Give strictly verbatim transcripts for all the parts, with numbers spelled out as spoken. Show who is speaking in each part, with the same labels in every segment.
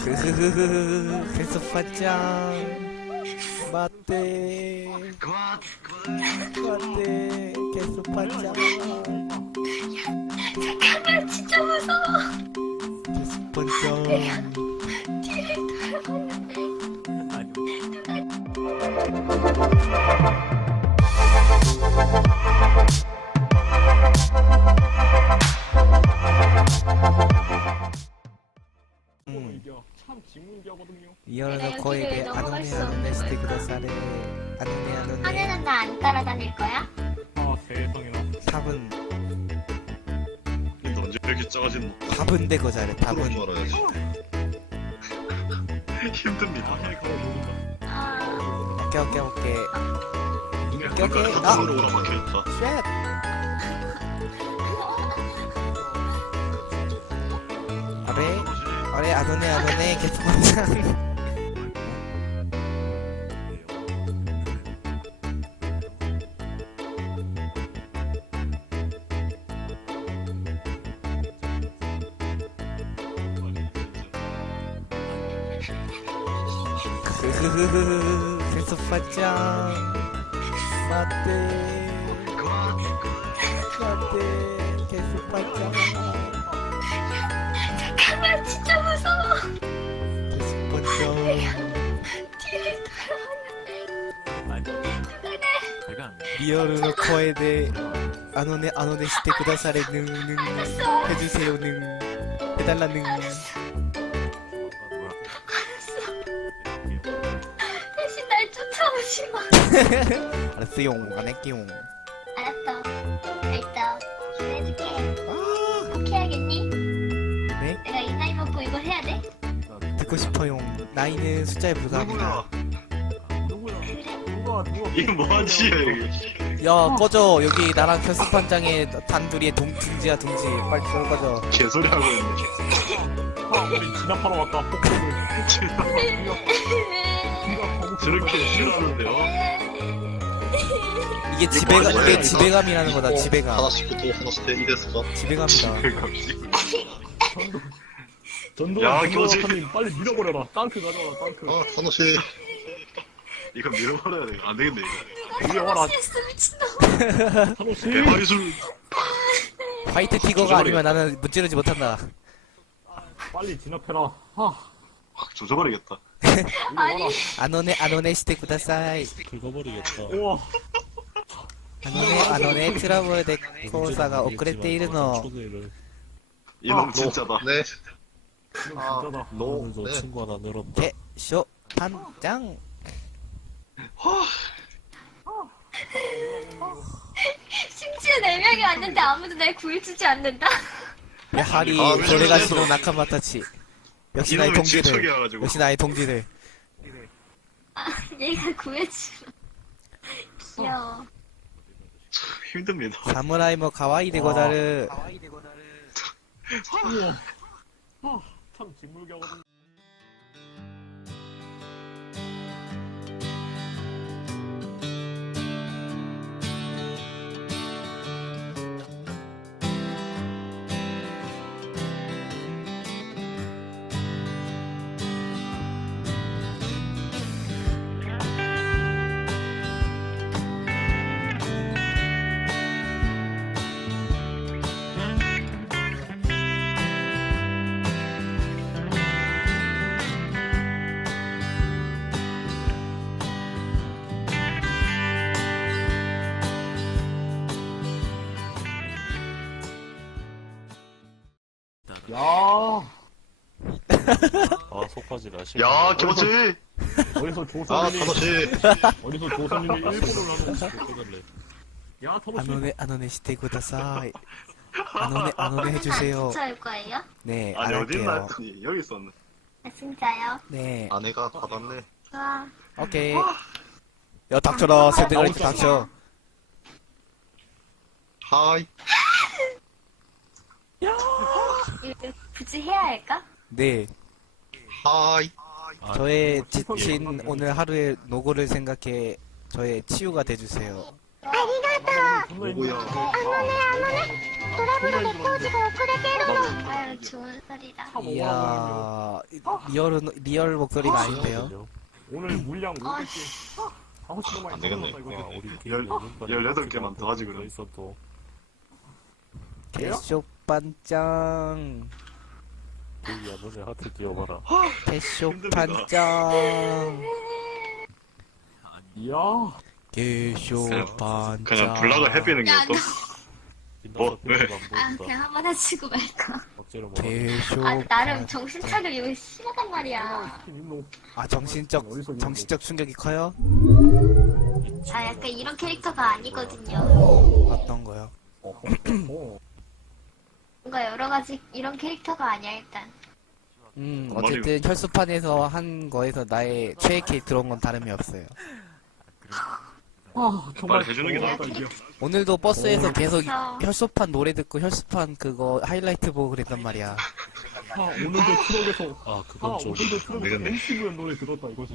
Speaker 1: 흐흐흐흐 개수파짱 맞대
Speaker 2: 그만
Speaker 1: 맞대 개수파짱
Speaker 3: 잠깐만 진짜 무서워.
Speaker 1: 개수파짱
Speaker 3: 뒤를 돌아봤는데
Speaker 1: 음,
Speaker 4: 참 직문기하거든요.
Speaker 1: 이어서
Speaker 3: 내가
Speaker 1: 거에
Speaker 3: 여기를
Speaker 1: 대해
Speaker 3: 넘어갈
Speaker 1: 아노네
Speaker 3: 수
Speaker 1: 아노네 시대 구다사레 아노네 아노네
Speaker 3: 하늘은 나 안 따라다닐 거야?
Speaker 4: 아 세상에나.
Speaker 1: 답은
Speaker 2: 근데 언제 이렇게 작아진 너
Speaker 1: 답은 되고 잘해
Speaker 2: 답은
Speaker 1: 답은
Speaker 2: 줄 알아야지 힘듭니다
Speaker 4: 아해 가고 모른다.
Speaker 3: 아,
Speaker 1: 오케이 오케이 오케이 오케이, 오케이.
Speaker 2: 아까 카톡으로 오라 막혀있다
Speaker 1: 쉣 아래 아래 아노네 아노네 개수파짱 흐흐흐흐 개수파짱 맞대 맞대 개수파짱
Speaker 3: 잠깐만 진짜 무서워.
Speaker 1: 개수파짱
Speaker 3: 뒤를 돌아봤는데
Speaker 1: 리얼로 코에 대해 아노네 아노네 시대 구다사레 능능 해주세요 능 해달라 능
Speaker 3: 대신 날 쫓아오지 마.
Speaker 1: 알았어용 안 할게용
Speaker 3: 알았어. 알았어. 해줄게. 꼭 해야겠니?
Speaker 1: 네?
Speaker 3: 내가 이 나이 먹고 이걸 해야 돼?
Speaker 1: 듣고 싶어용 나이는 숫자에 불과합니다
Speaker 4: 누구야?
Speaker 3: 그래.
Speaker 4: 누가 누가?
Speaker 2: 이게 뭐하지 여기
Speaker 1: 야 꺼져 여기 나랑 결승판장에 단둘이의 동, 둥지야 둥지 빨리 들어 꺼져
Speaker 2: 개소리 하고 있네
Speaker 4: 아 우리 진압하러 왔다. 폭격을.
Speaker 2: 저렇게 싫어하는데요
Speaker 1: 이게 지배감
Speaker 2: 뭐야,
Speaker 1: 이게
Speaker 2: 이거?
Speaker 1: 지배감이라는 거다 지배감
Speaker 2: 하나씩 또 하나씩 대 이랬을까?
Speaker 1: 지배감이다
Speaker 4: 전동
Speaker 2: 야,
Speaker 4: 전동
Speaker 2: 교지.
Speaker 4: 박사님 빨리 밀어버려라. 땅크 가져와라. 땅크.
Speaker 2: 아 하나씩 이거 밀어버려야 돼 안되겠네 이거
Speaker 4: 이리 와라.
Speaker 3: 실수 미친놈.
Speaker 4: 한호씨.
Speaker 2: 대마리술
Speaker 1: 화이트 티거가 아니면 나는 문지르지 못한다
Speaker 4: 빨리 진압해라. 하.
Speaker 2: 확 조져버리겠다
Speaker 3: 아니.
Speaker 1: 아노네 아노네 시대 구다사이
Speaker 5: 긁어버리겠다.
Speaker 4: 우와.
Speaker 1: 아노네 아노네 트러블 데코사가 오크레테 이르노
Speaker 5: 초대를
Speaker 2: 이놈 진짜다 네
Speaker 4: 이거 진짜다.
Speaker 2: 노,
Speaker 5: 오늘도
Speaker 2: 네.
Speaker 5: 친구 하나 늘었다.
Speaker 1: 개쇼 판장
Speaker 3: 심지어 네 명이 왔는데 아무도 날 구해주지 않는다.
Speaker 1: 야하리
Speaker 2: 아,
Speaker 1: 도레가시노 나카마타치 역시 나의
Speaker 2: 이놈의 질척이
Speaker 1: 동지들
Speaker 2: 와가지고
Speaker 1: 역시 나의 동지들
Speaker 3: 아, 얘가 구해주마. 귀여워.
Speaker 2: 힘듭니다
Speaker 1: 사무라이 뭐 가와이 데고자르
Speaker 4: 우와. 아, 참 직물기하거든요. 야.
Speaker 5: 아 속까지 라시.
Speaker 2: 야 김어치
Speaker 4: 어디서
Speaker 2: 아
Speaker 4: 조선님이
Speaker 2: 다섯시
Speaker 4: 어디서 조선님이 일본을 하는
Speaker 5: 꺼달래.
Speaker 4: 야 타노씨.
Speaker 1: 아노네 아노네 시대 구다사이 아노네 아노네 해주세요
Speaker 3: 진짜 할 거예요?
Speaker 1: 네 안
Speaker 2: 아니 어디 있나
Speaker 1: 할게요
Speaker 2: 했더니 여기 있었네
Speaker 3: 아, 진짜요?
Speaker 1: 네
Speaker 2: 아내가 받았네
Speaker 3: 좋아.
Speaker 1: 오케이 야 닥쳐라 세대가 이렇게 닥쳐
Speaker 2: 하이
Speaker 3: 이거 굳이 해야 할까?
Speaker 1: 네
Speaker 2: 하이
Speaker 5: 아,
Speaker 1: 저의 지친 오늘 하루의 노고를 생각해 저의 치유가 돼주세요
Speaker 4: 나도 오늘 존나
Speaker 2: 뭐야.
Speaker 3: 아유 좋은 소리다.
Speaker 1: 이야, 리얼은, 리얼 목소리가 아닌데요?
Speaker 4: 오늘 물량
Speaker 3: 아,
Speaker 4: 오백 개. 아무 시도 많이
Speaker 5: 안 되겠네.
Speaker 4: 이거.
Speaker 5: 야, 우리
Speaker 2: 열-
Speaker 5: 게임
Speaker 2: 열여덟 개만 더 하지, 그럼.
Speaker 5: 있어 또.
Speaker 1: 개쇼 반짱.
Speaker 5: 야, 너네 하트 뛰어봐라.
Speaker 1: 개쇼
Speaker 2: 힘듭니다.
Speaker 1: 반짱.
Speaker 4: 이야.
Speaker 1: 개쇼
Speaker 2: 그냥-
Speaker 1: 반짱.
Speaker 2: 그냥 블락을 해비는 게
Speaker 3: 야,
Speaker 2: 어떠? 뭐, 왜?
Speaker 3: 아
Speaker 5: 안 보인다.
Speaker 3: 그냥 한번 해치고 말까.
Speaker 5: 억지로 뭐.
Speaker 1: 개쇼.
Speaker 3: 아 나름 정신 차려 이거 심하단 말이야.
Speaker 4: 임노.
Speaker 1: 아, 정신적, 정신적 충격이 커요?
Speaker 3: 아 약간 이런 캐릭터가 아니거든요.
Speaker 1: 어떤 거요?
Speaker 4: 어. 어.
Speaker 3: 뭔가 여러 가지 이런 캐릭터가 아니야 일단.
Speaker 1: 음, 어쨌든 혈수판에서 한 거에서 나의 최애 캐릭 들어온 건 다름이 없어요.
Speaker 4: 아, 정말
Speaker 2: 빨리 해주는 게
Speaker 4: 너무하다,
Speaker 3: 낫다.
Speaker 4: 이게.
Speaker 1: 오늘도 버스에서 계속
Speaker 3: 그래서
Speaker 1: 혈수판 노래 듣고 혈수판 그거 하이라이트 보고 그랬단 말이야.
Speaker 4: 아, 오늘도 트럭에서
Speaker 5: 아,
Speaker 4: 아,
Speaker 5: 그건 좀.
Speaker 4: 오늘도 트럭에서
Speaker 2: 되겠네.
Speaker 4: 엠씨부의 노래 들었다 이거지.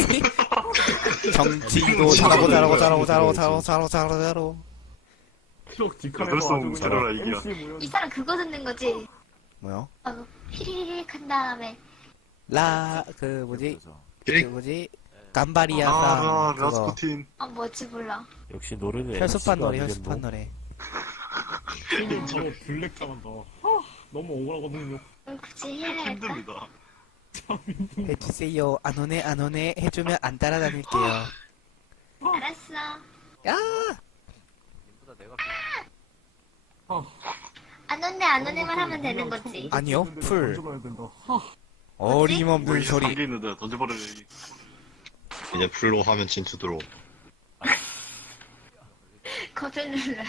Speaker 1: 정치도 잘하고 잘하고 잘하고 잘하고 잘하고 잘하고 잘하고 잘하고.
Speaker 4: 트럭 뒷칸에서
Speaker 2: 여덟 송
Speaker 4: 아주 그냥
Speaker 2: 차려라, 이기야.
Speaker 4: 엠씨 무연.
Speaker 3: 이 사람 그거 듣는 거지.
Speaker 1: 뭐요?
Speaker 3: 어, 휘리릭 한 다음에
Speaker 1: 라, 그 뭐지? 그
Speaker 2: 삐릭.
Speaker 1: 뭐지? 감바리아상
Speaker 2: 아,
Speaker 1: 그거.
Speaker 2: 라스푸틴.
Speaker 3: 어 뭐지 몰라.
Speaker 5: 역시 노래는
Speaker 1: 혈수판
Speaker 5: 엠씨가
Speaker 1: 노래,
Speaker 5: 아니겠노?
Speaker 1: 혈수판 노래.
Speaker 4: 형님 저 블랙 당한다. 아, 너무 억울하거든요.
Speaker 3: 뭘 굳이 해야 할까?
Speaker 2: 힘듭니다.
Speaker 1: 해주세요. 안 오네, 안 오네. 해주면 안 따라다닐게요.
Speaker 3: 알았어.
Speaker 1: 야!
Speaker 4: 아,
Speaker 3: 안 온네 안 온네만 하면 되는 거지.
Speaker 1: 아니요, 풀.
Speaker 4: 던져봐야 된다. 아,
Speaker 1: 어림없는 소리.
Speaker 2: 한개 있는데 던져버려, 얘기.
Speaker 6: 이제 풀로 하면 진투 들어.
Speaker 3: 거절 눌러.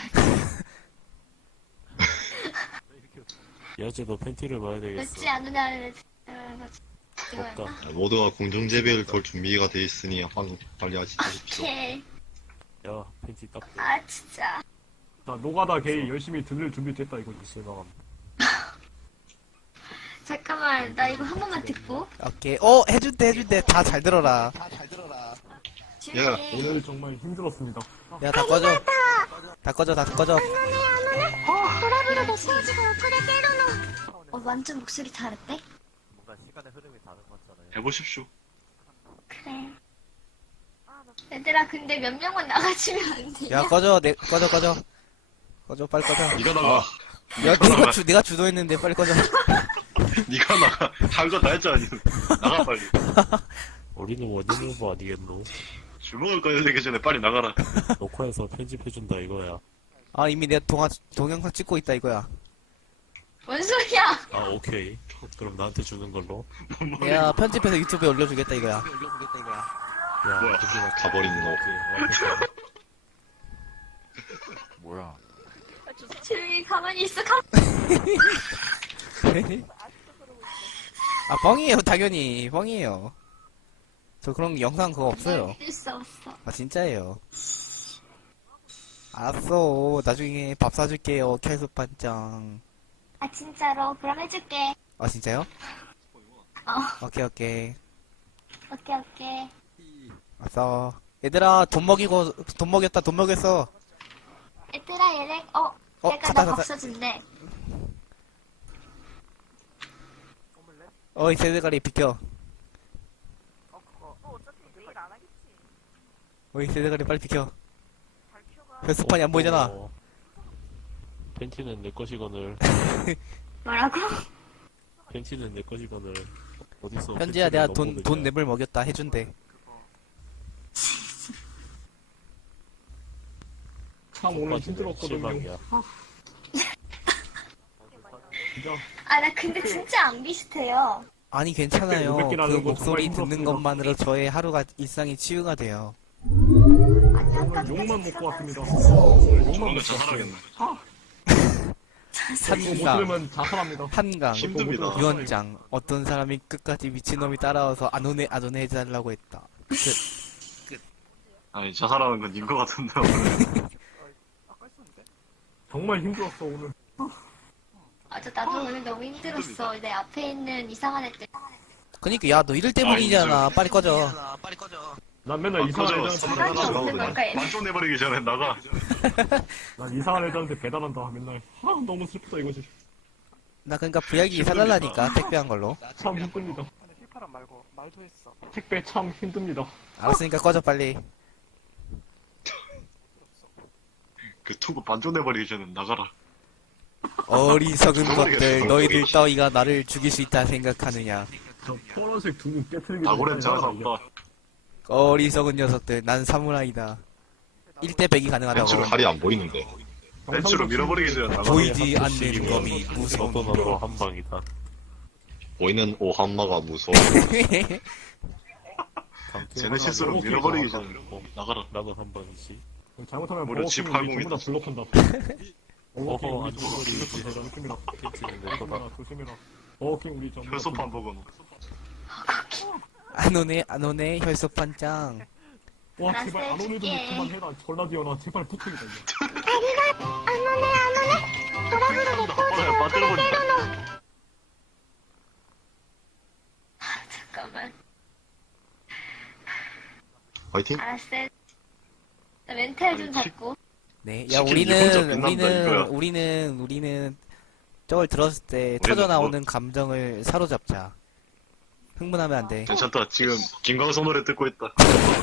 Speaker 5: 야쟤 너 팬티를 봐야 되겠어.
Speaker 3: 늦지 않으냐를 이거야.
Speaker 5: 없다.
Speaker 6: 모두가 공중제비를 돌 준비가 돼 있으니 한 빨리 하시- 하십시오.
Speaker 3: 오케이.
Speaker 5: 야, 팬티 딱
Speaker 3: 아 진짜.
Speaker 4: 자, 노가다 게이 열심히 들릴 준비 됐다 이거지.
Speaker 5: 실망함.
Speaker 3: 잠깐만 나 이거 한 번만 듣고.
Speaker 1: 오케이. 어, 해준대, 해준대. 다 잘 들어라.
Speaker 3: 줄게.
Speaker 6: 야,
Speaker 4: 오늘 정말 힘들었습니다.
Speaker 1: 야, 다 꺼져. 다 꺼져, 다 꺼져.
Speaker 3: 어 완전 목소리 다른데?
Speaker 2: 해보십시오.
Speaker 3: 그래. 얘들아 근데 몇 명만 나가주면 안 돼?
Speaker 1: 야, 꺼져. 내, 꺼져, 꺼져. 꺼져, 빨리 꺼져.
Speaker 2: 니가 나가.
Speaker 1: 야, 내가 주, 내가 주도했는데 빨리 꺼져.
Speaker 2: 니가 나가. 한 거 다 했잖아, 니. 나가, 빨리.
Speaker 5: 우리는 원인 후보 아니겠노?
Speaker 2: 주먹을 꺼내기 전에 빨리 나가라.
Speaker 5: 녹화해서 편집해준다 이거야.
Speaker 1: 아, 이미 내가 동화, 동영상 찍고 있다 이거야.
Speaker 3: 뭔 소리야?
Speaker 5: 아, 오케이. 그럼 나한테 주는 걸로.
Speaker 1: 내가 편집해서 유튜브에 올려주겠다 이거야.
Speaker 5: 야,
Speaker 2: 뭐야.
Speaker 5: 근데
Speaker 6: 가버린 너.
Speaker 5: 너.
Speaker 6: 뭐야?
Speaker 3: 조용히 가만히 있어. 가.
Speaker 1: 아, 뻥이에요, 당연히. 뻥이에요. 저 그런 영상 그거 없어요.
Speaker 3: 믿을 수 없어.
Speaker 1: 아, 진짜예요. 알았어. 나중에 밥 사줄게요, 캐스반짱.
Speaker 3: 아 진짜로? 그럼 해줄게.
Speaker 1: 아, 진짜요?
Speaker 3: 어.
Speaker 1: 오케이, 오케이.
Speaker 3: 오케이 오케이.
Speaker 1: 아싸. 얘들아, 돈 먹이고, 돈 먹였다, 돈 먹였어.
Speaker 3: 얘들아 얘네 어.
Speaker 1: 어,
Speaker 3: 내가
Speaker 1: 갔다,
Speaker 3: 나 밥
Speaker 1: 갔다.
Speaker 3: 사준대.
Speaker 1: 어이, 세대가리 비켜. 어이, 세대가리 빨리 비켜. 회수판이 안 보이잖아.
Speaker 5: 어, 팬티는 내 것이거늘.
Speaker 3: 뭐라고?
Speaker 5: 팬티는 내 것이거늘. 어딨어?
Speaker 1: 현지야,
Speaker 5: 팬티를
Speaker 1: 내가
Speaker 5: 너무
Speaker 1: 돈,
Speaker 5: 그냥.
Speaker 1: 돈 랩을 먹였다. 해준대.
Speaker 4: 참 오늘
Speaker 5: 속바지네.
Speaker 4: 힘들었거든요.
Speaker 5: 실망이야.
Speaker 4: 진짜
Speaker 3: 아 나 근데 진짜 안 비슷해요.
Speaker 1: 아니, 괜찮아요.
Speaker 4: 오백
Speaker 1: 그
Speaker 4: 개라는 거
Speaker 1: 목소리
Speaker 4: 정말
Speaker 1: 듣는
Speaker 4: 힘들었습니다.
Speaker 1: 것만으로 저의 하루가, 일상이 치유가 돼요.
Speaker 3: 아니 아까
Speaker 4: 오늘 욕만 먹고
Speaker 3: 들어가서
Speaker 4: 왔습니다. 오늘 욕만
Speaker 2: 주먹을
Speaker 4: 먹고
Speaker 2: 자살하겠네.
Speaker 4: 이거 못
Speaker 1: 한강,
Speaker 4: 들으면 자살합니다.
Speaker 1: 한강,
Speaker 2: 힘듭니다.
Speaker 1: 유언장. 어떤 사람이 끝까지 미친놈이 따라와서 안 오네, 안 오네 해달라고 했다. 끝.
Speaker 2: 아니, 자살하는 건 닌 거 같은데, 오늘.
Speaker 4: 정말 힘들었어 오늘.
Speaker 3: 맞아 나도 오늘 너무 힘들었어. 내 앞에 있는 이상한 애들.
Speaker 1: 그니까, 야, 너 이럴 때문이잖아. 빨리 꺼져.
Speaker 4: 난 맨날 이상한
Speaker 2: 꺼져.
Speaker 4: 애들한테
Speaker 3: 사람이
Speaker 4: 배달한다.
Speaker 3: 없는 걸까 얘는?
Speaker 2: 만점 내버리기 전에 나가.
Speaker 4: 난 이상한 애들한테 배달한다 맨날. 아 너무 슬프다 이거지.
Speaker 1: 나 그러니까 부약이 사달라니까 택배한 걸로.
Speaker 4: 참 힘듭니다.
Speaker 7: 힐파람 말고 말도 했어.
Speaker 4: 택배 참 힘듭니다.
Speaker 1: 알았으니까 꺼져 빨리.
Speaker 2: 그 투구 반점 내버리기 전에 나가라.
Speaker 1: 어리석은
Speaker 2: 저거리가
Speaker 1: 것들,
Speaker 2: 저거
Speaker 1: 너희들
Speaker 2: 버리기.
Speaker 1: 따위가 나를 죽일 수 있다 생각하느냐.
Speaker 4: 저 파란색 두부 깨트리기
Speaker 2: 나고렌
Speaker 4: 전에
Speaker 2: 장사
Speaker 4: 나가라,
Speaker 2: 없다.
Speaker 1: 어리석은 녀석들, 난 사무라이다. 일 대 백이 가능하다고.
Speaker 6: 벤츠로 칼이 안 보이는데.
Speaker 4: 이게.
Speaker 2: 벤츠로 밀어버리기 전에 나가.
Speaker 1: 보이지
Speaker 5: 한
Speaker 1: 않는
Speaker 5: 번씩이면
Speaker 1: 검이 무서운
Speaker 5: 어떤 언어 한 방이다.
Speaker 6: 보이는 오한마가 무서워.
Speaker 2: 제네시스로
Speaker 4: 오케이,
Speaker 2: 밀어버리기
Speaker 4: 나가.
Speaker 2: 전에 어, 나가라.
Speaker 5: 나도 한 방이지.
Speaker 4: 잘못하면
Speaker 2: 무려 지
Speaker 4: 버거킹이
Speaker 2: 팔
Speaker 4: 전부
Speaker 2: 공이다.
Speaker 4: 다 블록한다.
Speaker 5: 어허,
Speaker 4: 버거킹 우리
Speaker 5: 안
Speaker 4: 전부 다
Speaker 5: 좋은 소리
Speaker 4: 블록한다. 조심해라.
Speaker 5: 펜치는 내 거다.
Speaker 4: 조심해라. 조심해라. 버거킹 우리 전부 다
Speaker 2: 혈소판 보고는.
Speaker 1: 안 오네, 안 오네, 혈소판짱.
Speaker 4: 와
Speaker 3: 알았어,
Speaker 4: 제발 안 오는 애들
Speaker 3: 해줄게.
Speaker 4: 그만해라. 전라디오나 제발 부탁이다 이거.
Speaker 2: 어, 빠뜨려버린다.
Speaker 3: 잠깐만.
Speaker 6: 화이팅?
Speaker 3: 알았어. 나 멘탈 좀
Speaker 2: 아니, 치-
Speaker 3: 잡고.
Speaker 1: 네, 야
Speaker 2: 치킨 니 혼자
Speaker 1: 우리는
Speaker 2: 빛난다, 이거야.
Speaker 1: 우리는 우리는 우리는 저걸 들었을 때 터져 나오는 감정을 사로잡자. 흥분하면 안 돼.
Speaker 2: 괜찮다. 지금 김광석 노래 듣고 있다.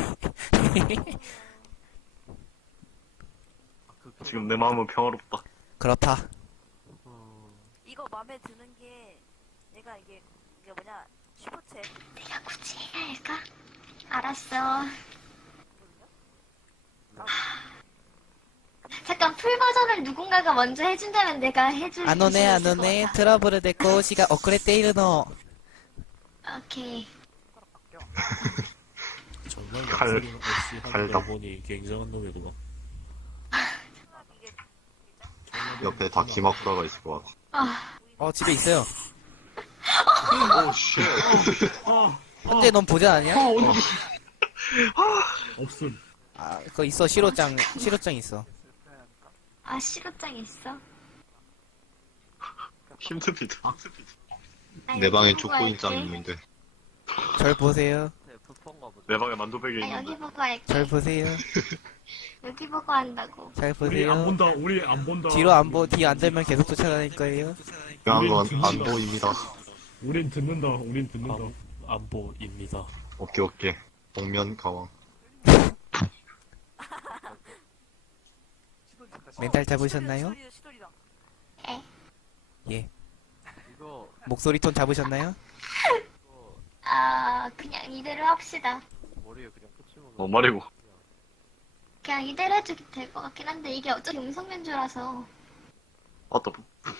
Speaker 2: 지금 내 마음은 평화롭다.
Speaker 1: 그렇다.
Speaker 8: 이거 마음에 드는 게 내가 이게 이게 뭐냐 슈퍼챗
Speaker 3: 내가 굳이 해야 할까? 알았어. 잠깐 풀 버전을 누군가가 먼저 해준다면 내가 해줄
Speaker 1: 안 오네, 안
Speaker 3: 자신 있을
Speaker 1: 오네.
Speaker 3: 것 같아.
Speaker 1: 트러블을 데리고 시가遅れているの.
Speaker 3: 오케이.
Speaker 5: 정말
Speaker 2: 칼-
Speaker 5: 목소리 없이 하는
Speaker 6: 칼다.
Speaker 5: 걸 보니 굉장한 놈이구만.
Speaker 6: 옆에 다키마쿠라가 있을 것 같아.
Speaker 3: 아,
Speaker 1: 어, 집에 있어요.
Speaker 2: 오, 쉣.
Speaker 4: 아,
Speaker 1: 현재 넌 보자 아니야?
Speaker 4: 아 어디 없음.
Speaker 1: 아, 그거 있어. 시로장, 시로장 있어.
Speaker 3: 아 시로장 있어.
Speaker 2: 힘듭니다.
Speaker 3: 아니,
Speaker 6: 내 방에
Speaker 3: 여기 보고
Speaker 6: 족구인장
Speaker 3: 할게.
Speaker 6: 있는데.
Speaker 1: 절 보세요.
Speaker 2: 내 방에 만두백이
Speaker 3: 아,
Speaker 2: 있는데.
Speaker 3: 여기 보고 할게.
Speaker 1: 절 보세요.
Speaker 3: 여기 보고 한다고.
Speaker 1: 잘
Speaker 4: 우리 안
Speaker 1: 보세요.
Speaker 4: 본다. 우리 안 본다.
Speaker 1: 뒤로 안 보, 뒤 안 들면 계속 쫓아다닐 거예요.
Speaker 6: 중요한 건
Speaker 4: 우린
Speaker 6: 안
Speaker 4: 듣는다.
Speaker 6: 보입니다.
Speaker 4: 우린 듣는다. 우린 듣는다.
Speaker 5: 안, 안보입니다.
Speaker 6: 오케이, 오케이. 복면 가왕.
Speaker 1: 멘탈 잡으셨나요?
Speaker 8: 시돌이다 시돌이다.
Speaker 1: 예. 목소리 톤 잡으셨나요?
Speaker 3: 아 그냥 이대로 합시다.
Speaker 2: 뭔 말이고.
Speaker 3: 그냥 이대로 해도 될 것 같긴 한데 이게 어차피 음성 변조라서.
Speaker 2: 아따.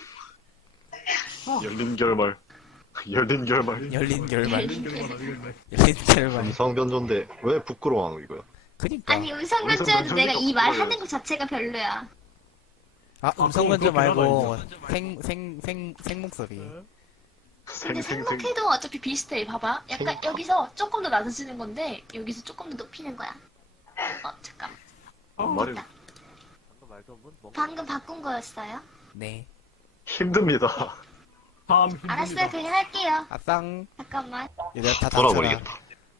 Speaker 2: 열린 결말. 열린 결말.
Speaker 1: 열린 결말.
Speaker 4: 이런 결말 아니겠네.
Speaker 1: 열린 결말.
Speaker 6: 음성 변조인데 왜 부끄러워하노 이거야?
Speaker 1: 그니까.
Speaker 3: 아니 음성
Speaker 2: 음성
Speaker 3: 변조해도 내가 이 말
Speaker 2: 변조니까
Speaker 3: 하는 것 자체가 별로야.
Speaker 1: 아, 음성
Speaker 4: 그건
Speaker 1: 변조
Speaker 4: 그렇긴
Speaker 1: 말고
Speaker 4: 하다,
Speaker 1: 생, 생, 생, 생 목소리.
Speaker 3: 근데
Speaker 2: 생생생.
Speaker 3: 생각해도 어차피 비슷해. 봐봐. 약간 여기서 조금 더 낮아지는 건데 여기서 조금 더 높이는 거야. 어 잠깐.
Speaker 2: 뭔 말이고.
Speaker 3: 됐다. 방금 바꾼 거였어요?
Speaker 1: 네.
Speaker 2: 힘듭니다.
Speaker 4: 참 힘듭니다.
Speaker 3: 알았어요. 그냥 할게요.
Speaker 1: 아빵.
Speaker 3: 잠깐만.
Speaker 1: 얘들아, 다 닥쳐라.
Speaker 6: 돌아버리겠다.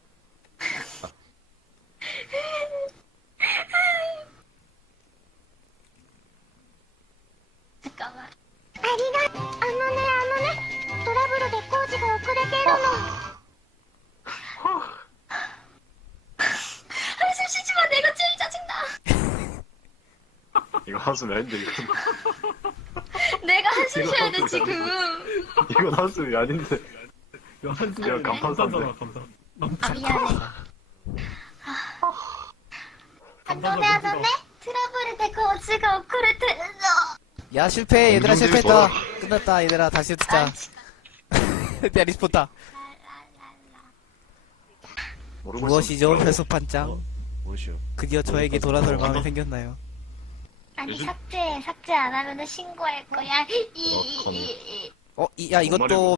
Speaker 3: 잠깐만. 아리가 안 오네 안 오네. 트러블로 내工事が遅れてるの. 한숨 쉬지 마. 내가 제일 짜증나.
Speaker 2: 이거 한숨이 아닌데, 이건.
Speaker 3: 내가 한숨
Speaker 2: 이거
Speaker 3: 쉬어야 돼
Speaker 2: 한숨이
Speaker 3: 지금.
Speaker 2: 이건 한숨이 아닌데.
Speaker 4: 야, 한숨이
Speaker 2: 야,
Speaker 4: 아니라
Speaker 2: 감탄사인데.
Speaker 4: 감탄사다, 감탄.
Speaker 3: 아 미안해. 안 오네 안 오네. 트러블로 내工事が遅れてるの.
Speaker 1: 야, 실패. 얘들아,
Speaker 6: 음성들이
Speaker 1: 실패했다.
Speaker 6: 좋아.
Speaker 1: 끝났다. 얘들아, 다시 듣자. 야, 리스폰다.
Speaker 2: 모르고
Speaker 1: 무엇이죠,
Speaker 2: 있으면
Speaker 1: 혈소판짱?
Speaker 5: 무엇이요?
Speaker 1: 드디어 저에게 돌아설 마음이 생겼나요?
Speaker 3: 아니
Speaker 2: 요즘-
Speaker 3: 삭제 삭제 안 하면은 신고할 거야. 이, 이,
Speaker 6: 어떡하니.
Speaker 3: 이, 이.
Speaker 1: 어, 이, 야,
Speaker 2: 뭔
Speaker 1: 이것도
Speaker 2: 말이고.